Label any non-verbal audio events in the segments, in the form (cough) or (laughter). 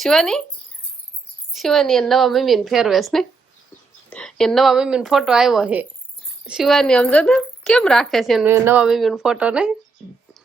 શિવાની? શિવાની એ નવા મમ્મીને ફેરવેશ ને? એ નવા મમ્મીનો ફોટો આવ્યો છે. શિવાની સમજો ને કેમ રાખે છે નવા મમ્મીનો ફોટો નહીં?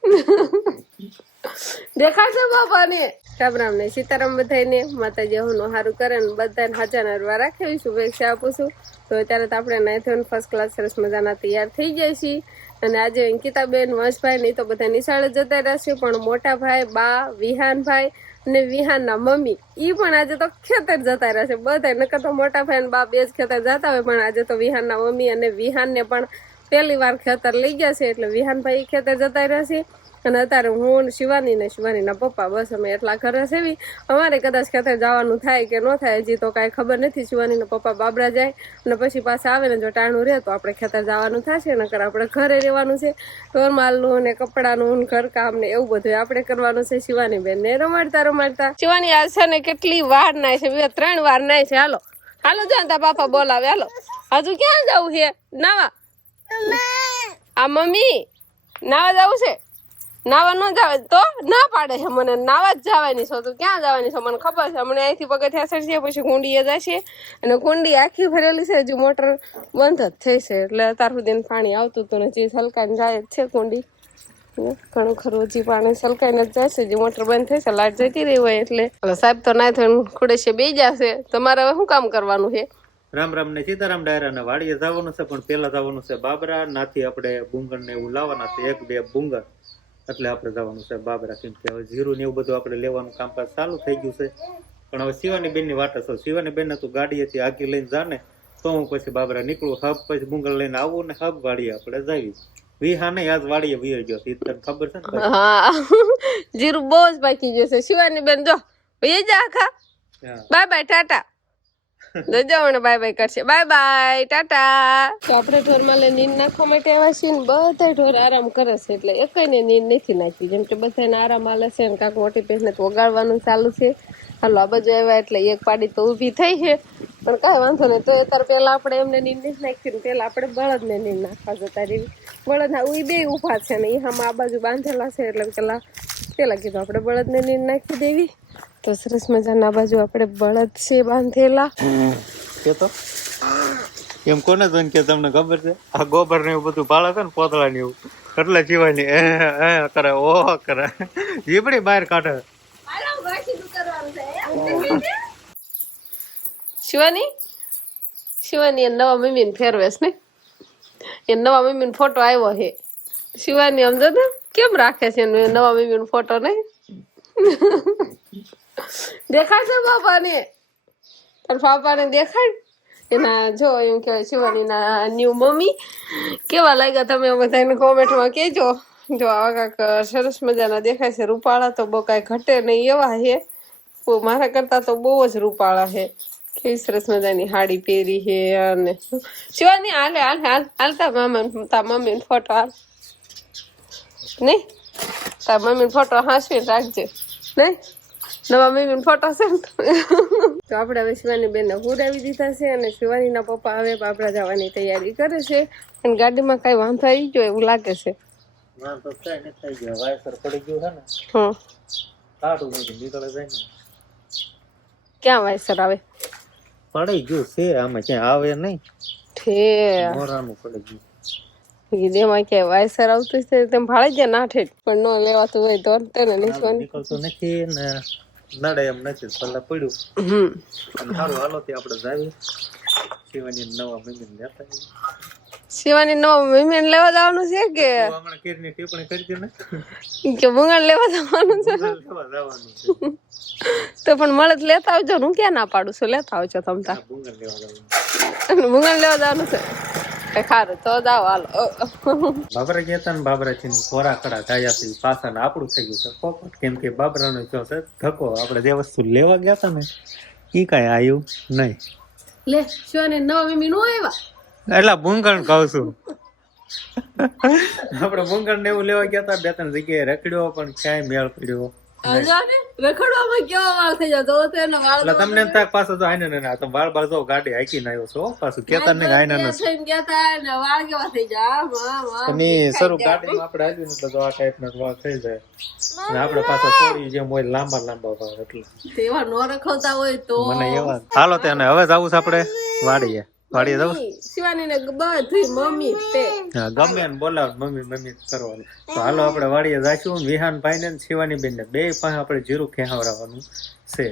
(laughs) દેખાશે બાપાને? રામ ને સીતારામ બધાને માતાજી હું હારું કરે ને બધાને હાજર નરવા રાખે એવી શુભેચ્છા આપું છું. તો અત્યારે તો આપણે નાયથોન ફર્સ્ટ ક્લાસ સરસ મજાના તૈયાર થઈ જાય છીએ. અને આજે અંકિતાબેન, વંશભાઈ નહીં તો બધા નિશાળે જતા રહેશે પણ મોટા ભાઈ, બા, વિહાનભાઈ અને વિહાનના મમ્મી એ પણ આજે તો ખેતર જતા રહેશે બધા નકર તો મોટા ભાઈ અને બા બે જ ખેતર જતા હોય, પણ આજે તો વિહાનના મમ્મી અને વિહાનને પણ પહેલી વાર ખેતર લઈ ગયા છે, એટલે વિહાનભાઈ ખેતર જતા રહેશે અને અત્યારે હું ને શિવાની ને શિવાનીના પપ્પા બસ અમે એટલા ઘરે સેવી અમારે કદાચ ખેતર જવાનું થાય કે ન થાય હજી તો કાંઈ ખબર નથી શિવાનીના પપ્પા બાબરા જાય અને પછી પાછા આવે ને જો ટાણું રહે તો આપણે ખેતર જવાનું થશે નકર આપણે ઘરે રહેવાનું છે. ઢોરમાલનું ને કપડાનું ઘરકામ ને એવું બધું આપણે કરવાનું છે શિવાની બેન ને રમાડતા રમાડતા. શિવાની આજ છે ને કેટલી વાર નાય છે બે ત્રણ વાર નાય છે. હાલો. હાલો જાન તા પાપા બોલાવે. હાલો. હજુ ક્યાં જવું છે? નાવા. આ મમ્મી. નાવા જવું છે? નાવા ન જાવે તો ના પાડે છે મને. નાવા જ જવાની છો. તો ક્યાં જવાની છો? મને ખબર છે. હમણાં અહીંથી પગથિયા ચડશે પછી કુંડીએ જશે. અને કુંડી આખી ભરેલી છે. હજુ મોટર બંધ જ થઈ છે. એટલે અત્યાર સુધી પાણી આવતું હતું ને જે સલકાઈને જાય જ છે કુંડી. ઘણું ખરું. હજી પાણી સલકાઈને જ છે જે મોટર બંધ થઈ છે. લાઈટ જતી રહી હોય એટલે. સાહેબ તો ના થઈને ખુડેશે બે જશે તમારે હવે શું કામ કરવાનું છે? રામ રામ ને સીતારામ ડાયરા ને વાડીએ જવાનું છે. પણ પેલા જવાનું છે બાબરા. નાથી આપણે બુંગર ને એવું લાવવાના છે. એક બે બુંગર એટલે આપણે જવાનું છે બાબરા કેમ કે હવે જીરું ને એવું બધું આપણે લેવાનું કામકાજ ચાલુ થઈ ગયું છે. પણ હવે શિવાની બેનની વાત વાટ શિવાની બેન તું ગાડીએથી આગી લઈને જાને તો હું પછી બાબરા નીકળું હબ પછી બુંગર લઈને આવું ને હબ વાડીએ આપણે જઈએ. વિહા ને યાદ વાડીએ વીએ ગયો. ઈ તને ખબર છે ને હા. જીરું બહુ જ ગયું છે. શિવાની બેન જો એ જા આખા. Bye bye tata. જજો મને બાય બાય કરશે. Bye bye tata. તો આપણે ઢોરમાં નીંદ નાખવા માટે આવ્યા છીએ ને બધા ઢોર આરામ કરે છે એટલે એકને નીંદ નથી નાખી. જેમ કે બધાને આરામ આલે છે ને કાંક મોટી ભેંસને તો ઓગાળવાનું ચાલુ છે. હાલો, આ બાજુ આવ્યા એટલે એક પાડી તો ઊભી થઈ છે. પણ કાંઈ વાંધો નહીં, તો અત્યારે પેલા આપણે એમને નીંદ નથી નાખી ને પહેલા આપણે બળદને નીંદ નાખવા જતા રહી બળદ હા એ બે ઊભા છે ને એ આમાં આ બાજુ બાંધેલા છે એટલે પેલા પેલા કીધું આપણે બળદને નીંદ નાખી દેવી. તો સરસ મજાના બાજુ આપણે બળદ છે બાંધેલા. કે તો? એમ કોને તો કે તમને ખબર છે? આ ગોબર ને એવું બધું ભાળે છે ને પોતળા ને એવું. એટલે જીવાની એ એ કરે ઓ કરે. જીબડી બહાર કાઢે. શિવાની? શિવાની એ નવા મમ્મી ને ફેરવેશ ને? એ નવા મમ્મીનો ફોટો આવ્યો છે. શિવાની સમજો ને કેમ રાખે છે નવા મમ્મીનો ફોટો નહીં દેખાડશે બાપાને? તાર પાપાને દેખાડ. એના જો એમ કહેવાય શિવાનીના ન્યૂ મમ્મી કેવા લાગ્યા તમે બધાને કોમેન્ટમાં કહેજો. જો આવા કાંક સરસ મજાના દેખાય છે રૂપાળા તો બહુ કાંઈ ઘટે નહીં એવા છે મારા કરતા તો બહુ જ રૂપાળા છે કેવી સરસ મજાની હાડી પહેરી છે અને શિવાની, હાલે, હાલ હાલ હાલ તાર મામા તાર મમ્મીનો ફોટો હાલ. નહીં? તાર મમ્મીનો ફોટો હાંસવીને રાખજે. નહીં? નવા મમ્મી ફોટો છે તો આપણે હવે શિવાની બેનને હુડાવી દીધા છે અને શિવાનીના પપ્પા હવે બાબરા જવાની તૈયારી કરે છે. અને ગાડીમાં કઈ વાંધો આવી ગયો એવું લાગે છે. ના કઈ નથી થઈ ગયો. વાયસર પડી ગયું છે ને. હમ. કાઢું નથી નીકળે જાય ને ક્યાં વાયસર આવે? પડી ગયું છે આમાં ક્યાં આવે નહીં. ઠે મોરાનું પડી ગયું. એમાં કે વાયસર આવતું છે તેમ ભાડે જાય ના ઠેઠ પણ ન લેવાતું હોય તો તેને નિશવાની નીકળતું નથી ને નડે એમ નથી પેલા પડ્યું. હમ. અને સારું હાલો તે આપણે જાવી. શિવાની નવા મમ્મી લેતા શિવાની નો મમ્મીને લેવા જવાનું છે કે? હમણાં કેરીની ટિપ્પણી કરજે ને. કે ભૂંગળ લેવા જવાનું છે? લેવા જવાનું છે. તો પણ મળે તો લેતા આવજો હું ક્યાં ના પાડું? છું લેતા આવજો તમતા તાર લેવા જવાનું. લેવા જવાનું છે? એ ખારું તો જાઓ હાલો. બાબરા ગયા હતા ને બાબરા થી ખોરા કડા ગયા છે પાછા ને આપણું થઈ ગયું છે. પોપટ કેમ કે બાબરાનો જો છે ધક્કો આપણે જે વસ્તુ લેવા ગયા હતા ને ઈ કઈ આવ્યું નહીં. લે શિવાની નવા મીમી નો આવ્યા એટલે ભૂંગણ કહું છું. આપણે ભૂંગણ ને એવું લેવા ગયા હતા બે ત્રણ જગ્યાએ રખડ્યો પણ ક્યાંય મેળ પડ્યો. રખડવામાં કેવા વાળ થઈ જાય? તો એનો વાળ તમને એમ પાછો તો આઈને ને આ તો બાર બાર જો ગાડી હાકીને આવ્યો છો પાછું કેતા નહીં આઈને ને થઈને ગયા ને વાળ કેવા થઈ જાય. અને આપણે ને એટલે તો આ ટાઈપના વાળ થઈ જાય. અને આપણે પાછા છોડી જેમ હોય લાંબા લાંબા વાળ એટલે. તેવા નો રખવતા હોય તો મને એવા હાલો તેને હવે જવું છે આપણે વાડીએ. વાડીએ દઉં? શિવાની ને બધું મમ્મી તે હા ગમે ને બોલાવ મમ્મી મમ્મી કરવાનું. તો હાલો આપણે વાડીએ જાશું. વિહાન ભાઈ ને શિવાની બેન ને બે પાસે આપણે જીરું ખેહાવરાવાનું છે.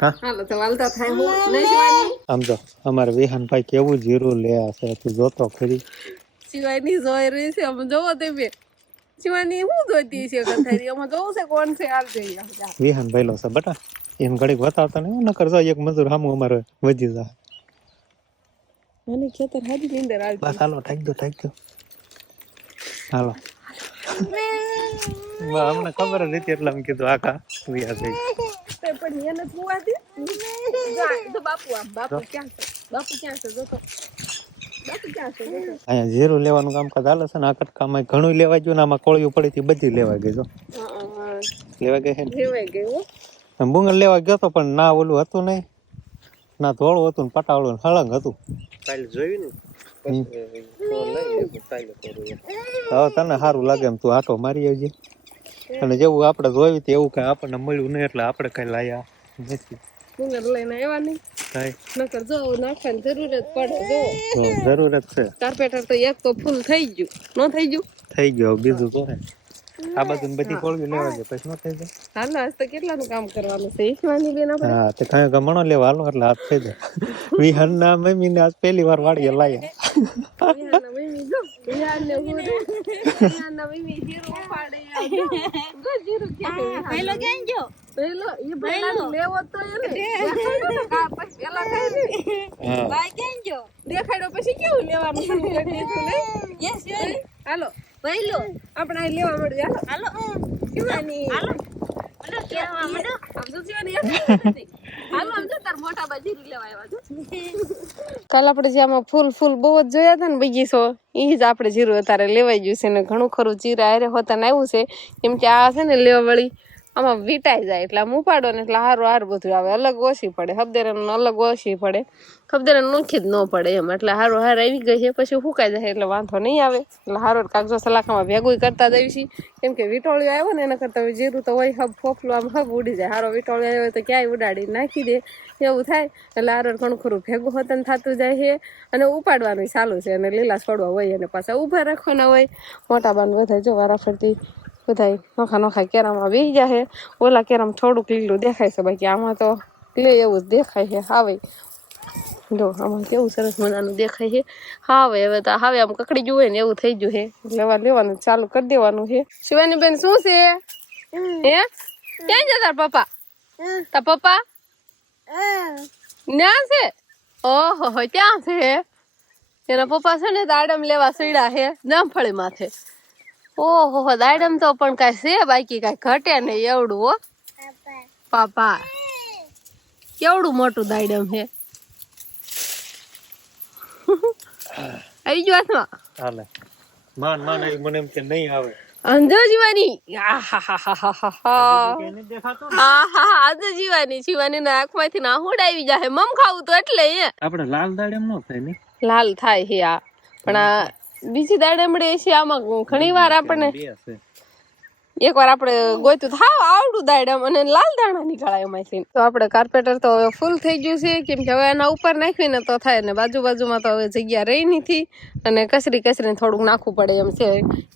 હા? હાલો તો વાલતા થાય હું. નહીં શિવાની? આમ તો અમારે વિહાન ભાઈ કેવું જીરું લે છે તું જોતો ખરી. શિવાની જોઈ રહી છે અમે જોવો તમે શિવાની શું જોઈતી છે કથારી અમે જોવું છે કોણ છે? હાલ જોઈએ. વિહાન ભાઈ લો છે બટા. એમ ઘડીક બતાવતા ને નકર જાય એક મજૂર સામું અમારે વધી જાય. મને ખેતર હાજી નીંદર આવી બસ હાલો ઠાક દો ઠાક દો હાલો અમને ખબર જ હતી એટલે કીધું આખા વિયા થઈ પણ એને સુવા દે તો બાપુ આમ બાપુ ક્યાં છે બાપુ છે અહીંયા જીરું લેવાનું કામકાજ હાલે છે ને આ કટકામાં ઘણું લેવા ગયું ને આમાં કોળિયું પડી હતી બધી લેવા ગઈ જો. લેવા ગઈ છે રેવાઈ ગયું હો. બુંગર લેવા ગયો તો પણ ના ઓલું હતું નહીં ના ધોળું હતું ને પટાવળું ને હળંગ હતું. કાલે જોયું ને. હવે તને સારું લાગે એમ તું આટો મારી આવજે. અને જેવું આપણે જોયું હતું એવું કઈ આપણને મળ્યું નહીં એટલે આપણે કઈ લાયા નથી. લઈને આવ્યા નહીં. નકર જો નાખવાની જરૂર પડે જો. તો જરૂર જ છે. કાર્પેટર તો એક તો ફૂલ થઈ ગયું. ન થઈ ગયું? થઈ ગયો હવે બીજું તો આ બાજુ બધી કોળવી લેવા દે પછી ન થઈ જાય. હાલો આજ તો કેટલાનું કામ કરવાનું છે? ઈશવાની બેન આપણે? હા તે કાંઈ ગમણો લેવા હાલો એટલે હાથ થઈ જાય. વિહાનના મમ્મીને આજ પહેલી વાર વાડીએ લાયા. વિહાનના મમ્મી જો વિહાનને હું વિહાનના મમ્મી જીરું ઉપાડે. જો જીરું કે પહેલો ક્યાં જો પહેલો ઈ પહેલાનો લેવો તો એને. ને કા પછી પેલા કઈ હા. ભાઈ ક્યાં જો દેખાડો પછી કેવું લેવાનું યસ હાલો. પહેલો આપણે લેવા મળ્યું હાલો. હાલો. શિવાની હાલો. મને કેવા મને આમ તો શિવાની હાલો આમ જો તાર મોટા બાજી લેવા આવ્યા છો. કાલ આપણે જે આમાં ફૂલ ફૂલ બહુ જ જોયા હતા ને બગીચો એ જ આપણે જીરું અત્યારે લેવાઈ ગયું છે ને ઘણું ખરું જીરા હારે હોતા ને આવ્યું છે. કેમ કે આ છે ને લેવા વળી આમાં વીટાઈ જાય એટલે આમ ઉપાડો ને એટલે હારું, હાર બધું આવે. અલગ ઓછી પડે. હબદેરાનું અલગ ઓછી પડે. ખબદેરા નોખી જ ન પડે એમ. એટલે હારું, હાર આવી ગઈ છે. પછી સુકાઈ જાય એટલે વાંધો નહીં આવે. એટલે હારો કાગજો સલાખામાં ભેગું કરતા જઈએ છીએ. કેમ કે વીટોળ્યો આવ્યો ને એના કરતાં જીરું તો હોય હબ ફોફલું, આમ હબ ઉડી જાય. હારો વીટોળ્યો આવ્યો તો ક્યાંય ઉડાડી નાખી દે. એવું થાય. એટલે હારો ઘણું ખરું ભેગું હોતન થતું જાય છે. અને ઉપાડવાનું ચાલુ છે. અને લીલા છોડવા હોય અને પાછા ઊભા રાખવાના હોય. મોટા બાન વધે જો વારાફરતી બધા નોખા નોખા કેરામાં બેસી જાય ઓલા કેરામ થોડુંક લીલું દેખાય છે, બાકી આમાં તો લે એવું જ દેખાય છે આવે જો, આમાં કેવું સરસ મજાનું દેખાય છે. હાવે, હવે તો હવે આમ કકડી ગયું હોય ને એવું થઈ ગયું છે. લેવા લેવાનું ચાલુ કરી દેવાનું છે. શિવાની બેન શું છે? હે? ક્યાં જતા પપ્પા? તાર પપ્પા? ન્યા છે? ઓહો, હો, ત્યાં છે. એના પપ્પા છે ને દાડમ લેવા સીડા છે જામફળી માથે ઓહો દાડમ તો પણ કઈ છે બાકી કઈ ઘટે નહીં એવડું હો. પાપા કેવડું મોટું દાડમ છે. આવી ગયો હાથમાં? હાલે. માન માન આવી મને એમ કે નહીં આવે. અંધો જીવાની અંધો જીવાની જીવાની ના આંખમાંથી ના હુડ આવી જાય મમ ખાવું તો એટલે આપણે લાલ દાડમ ન થાય ને? લાલ થાય હે આ. પણ આ બીજી દાડમડે છે આમાં ઘણી વાર આપણને એકવાર આપણે ગોતું થાવ આવડું દાડમ અને લાલ દાણા નીકળાય એમાંથી તો આપણે કાર્પેટર તો હવે ફૂલ થઈ ગયું છે, કેમ કે હવે એના ઉપર નાખવી ને તો થાય ને બાજુ બાજુમાં તો હવે જગ્યા રહી નથી અને કસરી કસરીને થોડુંક નાખવું પડે એમ છે.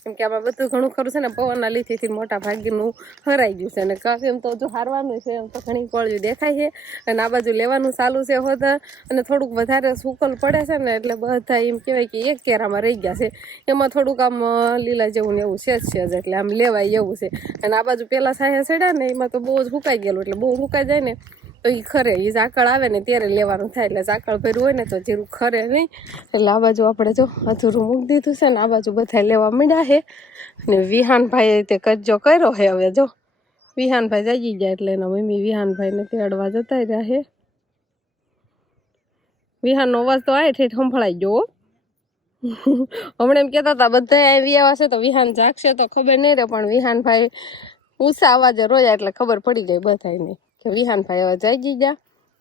કેમ કે આમાં બધું ઘણું ખરું છે ને, પવનના લીધેથી મોટા ભાગનું હરાઈ ગયું છે અને એમ તો જો હારવાનું છે એમ તો ઘણી કોળિયું દેખાય છે અને આ બાજુ લેવાનું ચાલુ છે હોત અને થોડુંક વધારે સુકલ પડે છે ને એટલે બધા એમ કહેવાય કે એક કેરામાં રહી ગયા છે. એમાં થોડુંક આમ લીલા જેવું ને એવું છે જ છે જ એટલે આમ લેવાય એવું છે. અને આ બાજુ પેલા સાયા ચડ્યા ને એમાં તો બહુ જ હુકાઈ ગયેલું એટલે બહુ સુકાઈ જાય ને તો એ ખરે એ ઝાકળ આવે ને ત્યારે લેવાનું થાય. એટલે ઝાકળ ભર્યું હોય ને તો જીરું ખરે નહીં. એટલે આ બાજુ આપણે જો અધૂરું મૂકી દીધું છે ને આ બાજુ બધા લેવા માંડ્યા છે. અને વિહાનભાઈએ તે કજ્જો કર્યો છે હવે જો. વિહાનભાઈ જાગી ગયા એટલે એના મમ્મી વિહાનભાઈને તેડવા જતા રહ્યા છે. વિહાનનો અવાજ તો આ ઠેઠ સંભળાઈ ગયો હો. હમણાં એમ કહેતા હતા બધા આવી છે તો વિહાન જાગશે તો ખબર નહીં રહે, પણ વિહાન ભાઈ ઉષા અવાજે રોયા એટલે ખબર પડી ગઈ બધાને કે વિહાનભાઈ હવે જાગી ગયા.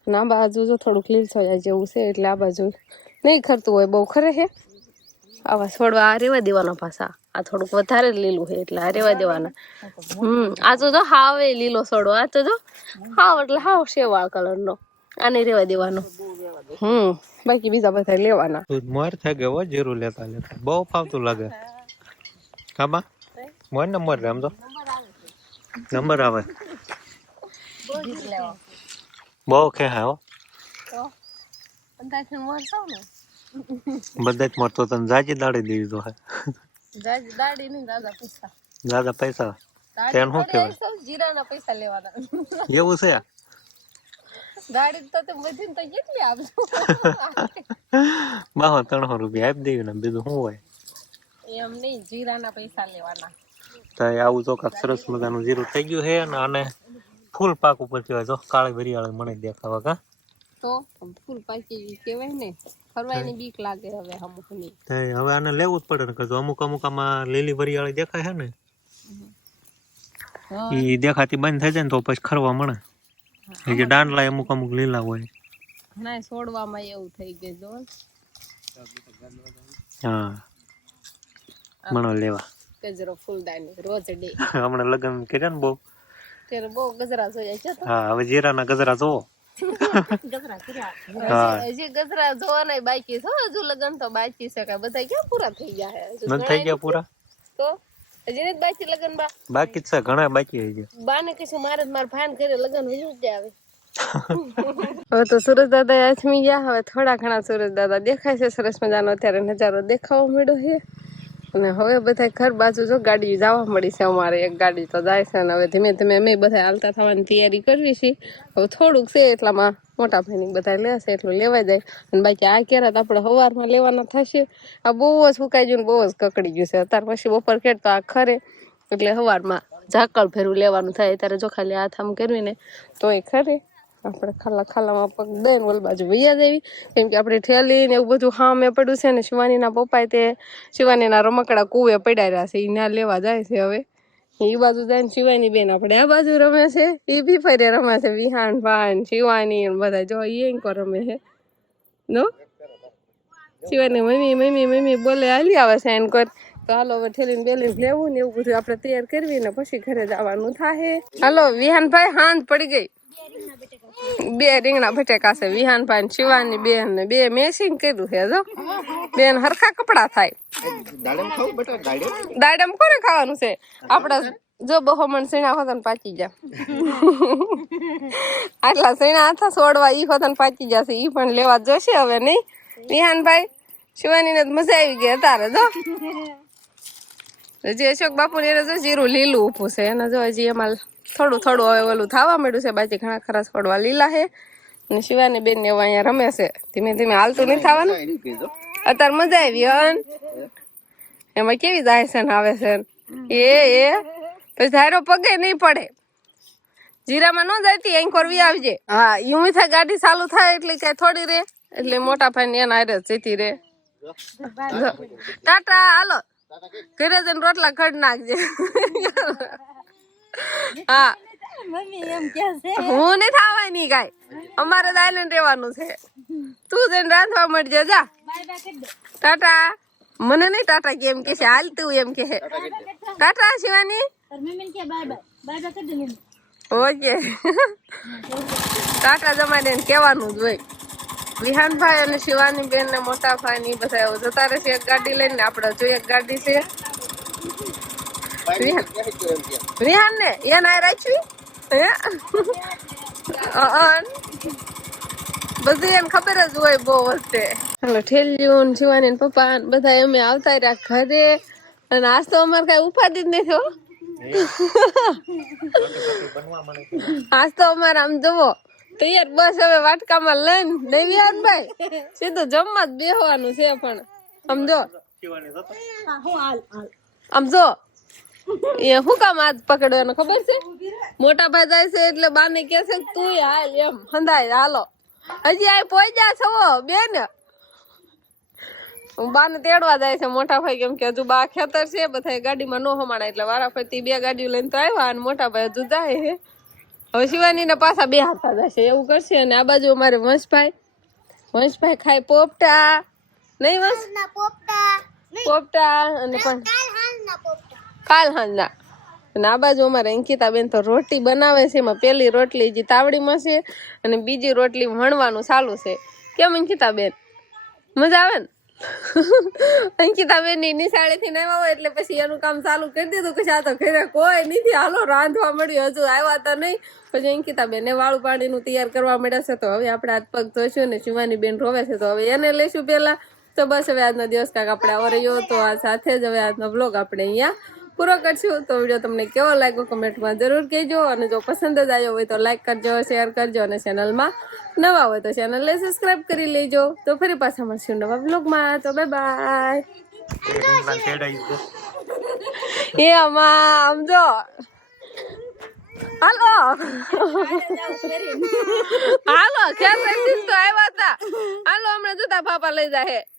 અને આ બાજુ જો થોડુંક લીલસોયા જેવું છે, એટલે આ બાજુ નહીં ખરતું હોય, બહુ ખરે હે? આવા છોડવા આ રેવા દેવાના પાછા. આ થોડુંક વધારે લીલું છે એટલે આ રેવા દેવાના. હમ, આ તો જો હાવે લીલો છોડવો આ તો જો હાવ, એટલે હાવ સેવા કલરનો આને રેવા દેવાનો. હમ બાકી બીજા બધા લેવાના. તું મોર થઈ ગયો હો જીરું લેતા લેતા બહુ ફાવતું લાગે. કાબા? મોર ને મોર આમ તો. નંબર આવે. બહુ ખેહા હો અંદાજે મળશો ને બધા જ મોર તો તને જાજી દાડી દીધો હે. દાદી દાડી નહીં દાદા પૂછતા દાદા પૈસા. દાડી તેનું શું થોડી કહેવાય? આવી સૌ જીરાના પૈસા લેવાના. એવું છે? દાડી તો તે બધીને તો કેટલી આપજો. બાહો ત્રણસો રૂપિયા આપી દેવી ને બીજું શું હોય? એમ નહીં જીરાના પૈસા લેવાના. તો આવું ચોખા સરસ મજાનું જીરું થઈ ગયું છે અને આને ફૂલ પાક ઉપર કહેવાય જો કાળી વરિયાળી મને દેખાવા કા. તો ફૂલ પાકી કહેવાય ને ફરવાની બીક લાગે હવે આને લેવું જ પડે ને અમુક અમુક આમાં લીલી વરિયાળી દેખાય છે ને એ દેખાતી બંધ થઈ જાય ને તો પછી ખરવા મળે. એ જે દાંડલા અમુક અમુક લીલા હોય. ના છોડવામાં એવું થઈ ગયું જો હા. મણો લેવા. ગજરો ફૂલદાની રોજ ડે. હમણાં લગ્ન કર્યા ને બહુ. ત્યારે બહુ ગજરા જોયા છે હા હવે જીરાના ગજરા જોવો. ગજરા હા. હજી ગજરા જોવા નહીં બાકી છે હજુ લગન તો બાકી છે બધા ક્યાં પૂરા થઈ ગયા છે? થઈ ગયા પૂરા? તો? હજી બાકી લગન બા બાકી છે ઘણા બાકી થઈ બા બાને કશું મારે મારે ફાન કરે લગન હજુ જ આવે. (laughs) હવે તો સુરજ દાદા આથમી ગયા હવે થોડા ઘણા સુરજ દાદા દેખાય છે સરસ મજાનો અત્યારે નજારો દેખાવા મળ્યો છે. અને હવે બધા ઘર બાજુ જો ગાડી જવા મળી છે અમારે, એક ગાડી તો જાય છે અને હવે ધીમે ધીમે અમે બધા હાલતા થવાની તૈયારી કરવી છે. હવે થોડુંક છે એટલામાં મોટા ભાઈની બધા લેશે એટલું લેવાઈ જાય. અને બાકી આ કેરાત આપણે સવારમાં લેવાના થશે, આ બહુ જ સુકાઈ ગયું બહુ જ કકડી ગયું છે. અત્યારે પછી બપોર કેટ તો આ ખરે, એટલે સવારમાં ઝાકળ ફેરવું લેવાનું થાય ત્યારે જો ખાલી હાથ આમ કરવી ને તોય ખરે. આપણે ખાલા ખાલામાં પગ દઈને ઓલ બાજુ વૈયા દેવી. કેમ કે આપણે ઠેલી ને એવું બધું સામે પડ્યું છે ને શિવાનીના પપ્પાએ તે શિવાનીના રમકડા કુવે પડ્યા રહ્યા છે એ ના લેવા જાય છે હવે. એ બાજુ જાય ને શિવાની બેન આપણે આ બાજુ રમે છે એ બી ફરે રમે છે, વિહાન, ભાન, શિવાની ને બધા જો એ એન્કો રમે છે. નો? શિવાની મમ્મી મમ્મી મમ્મી બોલે હાલી આવે છે એન કર. તો હાલો હવે ઠેલીને બેલીને લેવું ને એવું બધું આપણે તૈયાર કરવી ને પછી ઘરે જવાનું થાય. હાલો, વિહાનભાઈ, હાંજ પડી ગઈ. બે રીંગણા બટેકા છે. વિહાનભાઈ ને શિવાની બેન ને બે મેસિંગ કર્યું છે, જો. બેન હરખા કપડા થાય. દાડમ કોને ખાવાનું છે? આપડા જો બહુ મણ સૈણા હોતા ને પાકી જા આટલા સીણા હતા છોડવા ઈ હોતા ને પાકી જશે ઈ પણ લેવા જોશે હવે નહીં. વિહાનભાઈ, શિવાની ને મજા આવી ગઈ તારે જો. હજી અશોક બાપુ ને જો જીરું લીલું ઉભું છે. એને જો હજી એમાં થોડું થોડું હવે ઓલું થવા માંડ્યું છે બાકી ઘણા ખરા છોડવા લીલા છે. અને શિવાની બેન ને અહીંયા રમે છે. ધીમે ધીમે હાલતું નહીં થવાનું. અત્યારે મજા આવી હન. એમાં કેવી જાય છે ને આવે છે એ એ. પછી ધારો પગે નહીં પડે. જીરામાં ન જતી અહીં કરવી આવજે. હા એવું થાય ગાડી ચાલુ થાય એટલે કઈ થોડી રે. એટલે મોટા ભાઈ ને એના હારે જતી રે. ટાટા હાલો. ઘરે જઈને રોટલા કઢ નાખજે. હા. હું નહીં થાવાની કાઈ. અમારે દાયલન રહેવાનું છે. તું જઈને રાંધવા મળજે જા. ટાટા. મને નહીં ટાટા કેમ કે છે હાલ તું એમ કે ટાટા શિવાની? મમ્મી કે બાય બાય બાય બાય કરી દે ઓકે. ટાટા જમાડે ને કહેવાનું જ હોય. વિહાનભાઈ અને શિવાની બેન ને મોટા ભાઈ ની બધા જતા રહેશે એક ગાડી લઈને આપણે જો એક ગાડી છે. વિહાન ને એને આ રાખવી હે અન. બધી એને ખબર જ હોય બહુ વખતે. હાલો ઠેલ્યું શિવાની ને પપ્પા ને બધા અમે આવતા રહ્યા ઘરે. અને આજ તો અમારે કઈ ઉપાધિ જ નહીં હો. (laughs) આજ તો અમારે આમ જવો તૈયાર બસ હવે વાટકામાં લઈને નહીં ભાઈ. સીધું જમવા જ બેહવાનું છે પણ. સમજો હા હું હાલ હાલ આમ જો. (laughs) એ હું કામ હાથ પકડવાનો ખબર છે? મોટા ભાઈ જાય છે એટલે બાને કે છે તું હાલ એમ હંધાય હાલો. હજી આ પહોંચ્યા છો બેન? બાને તેડવા જાય છે મોટા ભાઈ કેમ કે હજુ બા ખેતર છે બધા ગાડીમાં નો હમાણા એટલે વારા ફરતી બે ગાડીઓ લઈને તો આવ્યા અને મોટા ભાઈ હજુ જાય છે. હવે શિવાની ને પાછા બે હાથા જશે એવું કરશે. અને આ બાજુ અમારે વંશભાઈ. વંશભાઈ ખાય પોપટા. નહીં વંશ? પોપટા. અને પણ કાલ હાંજના અને આ બાજુ અમારે અંકિતાબેન તો રોટી બનાવે છે, એમાં પેલી રોટલી જે તાવડીમાં છે અને બીજી રોટલી વણવાનું ચાલુ છે. કેમ અંકિતાબેન? મજા આવે ને? (laughs) અંકિતાબેનની નિશાળેથી આવ્યા હોય એટલે પછી એનું કામ ચાલુ કરી દીધું કે આ તો ઘરે કોઈ નથી. હાલો, રાંધવા મળ્યું. હજુ આવ્યા તો નહીં. પછી અંકિતાબેન ને વાળું પાણીનું તૈયાર કરવા મળ્યા છે, તો હવે આપણે હાથ પગ ધોઈશું ને શિવાની બેન રોવે છે, તો હવે એને લઈશું પહેલાં. તો બસ હવે આજનો દિવસ કાંક આપણે આવર્યો તો આ સાથે જ હવે આજનો બ્લોગ આપણે અહીંયા પૂરો કરશું. તો વીડિયો તમને કેવો લાગ્યો કમેન્ટમાં જરૂર કહેજો. અને જો પસંદ જ આવ્યો હોય તો લાઈક કરજો શેર કરજો અને ચેનલમાં નવા હોય તો ચેનલને સબસ્ક્રાઇબ કરી લેજો. તો ફરી પાછા મળશું નવા બ્લોગમાં તો બાય બાય એ આમાં, આમ જો. હાલો. હાલો જ તો આવ્યા હતા? હાલો, હમણાં જોતા પાપા લઈ જાય